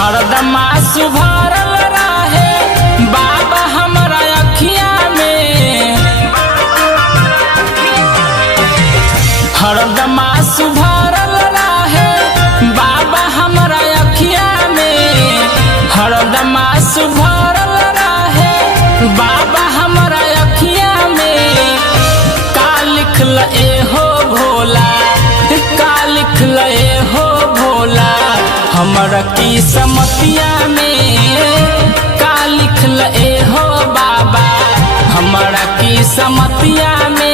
हरदम आंसू भरल रहे बाबा हमरा अखिया में, हरदम आंसू भरल रहे बाबा हमरा अखिया में, हरदम आंसू भरल रहे बाबा हमरा अखिया में। का लिखल एहो भोला, का लिखल एहो भोला हमरा किस्मतिया में, का लिखल एहो बाबा हमरा किस्मतिया में।